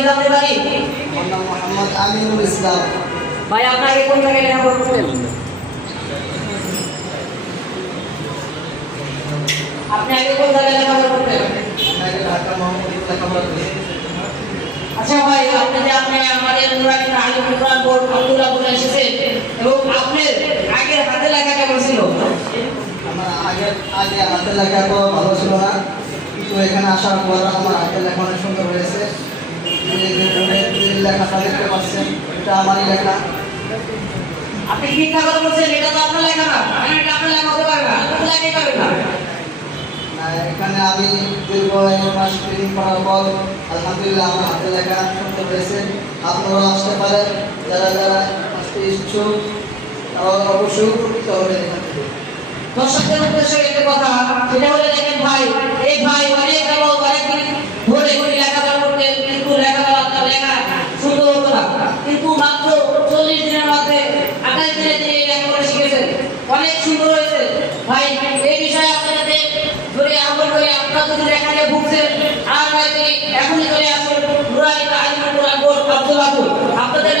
কি জানতে পারি? আমার নাম মোহাম্মদ আমিনুল ইসলাম। ভাই আপনাকে কোন জায়গায় লেখাপড়া করতেন? আপনি আগে কোন জায়গায় লেখাপড়া করতেন? আমি ঢাকা মোহাম্মদপুর লেখাপড়া করি। আচ্ছা ভাই, আপনি যে আমাদের নুরানি তালিম কোরআন বোর্ড আব্দুল্লাহপুরে এসেছেন এবং আপনার আগের হাতে লেখা কেমন ছিল? আমার আগে হাতের লেখা তো ভালো ছিল না, কিন্তু এখানে আসার পর আমার হাতের লেখা অনেক সুন্দর হয়েছে। যে লেখাটা দেখতে পাচ্ছেন এটা আমারই লেখা। আপনি কি মিথ্যা কথা বলছেন? এটা তো আপনার লেখা না। এটা আপনার লেখা হতে পারে না, আপনি লেখাই পারবেন না। এখানে আমি দীর্ঘ 1 মাস ট্রেনিং করার পর আলহামদুলিল্লাহ আমার হাতের লেখা সুন্দর হয়েছে। আপনারাও আসতে পারেন, যারা যারা আসতে ইচ্ছুক তারা অবশ্যই উপকৃত হবে এখান থেকে। দর্শকদের উদ্দেশ্যে একটা কথা, সেটা হলে দেখেন ভাই, এই ভাই অনেক এবং অনেকদিন ধরে উনি লেখাপড়া করতেন, কিন্তু লেখাপড়া তার লেখা সুন্দর হতো না, কিন্তু মাত্র 40 দিনের মধ্যে 28 দিনে তিনি এই লেখাপড়া শিখেছেন, অনেক সুন্দর হয়েছে। ভাই এই বিষয়ে আপনাদের ধরে আহ্বান করি, আপনারা যদি লেখা নিয়ে ভুগছেন আর ভাই তিনি এখনই চলে আসুন নুরানি তালিম কোরআন বোর্ড আব্দুল্লাহপুর। আপনাদের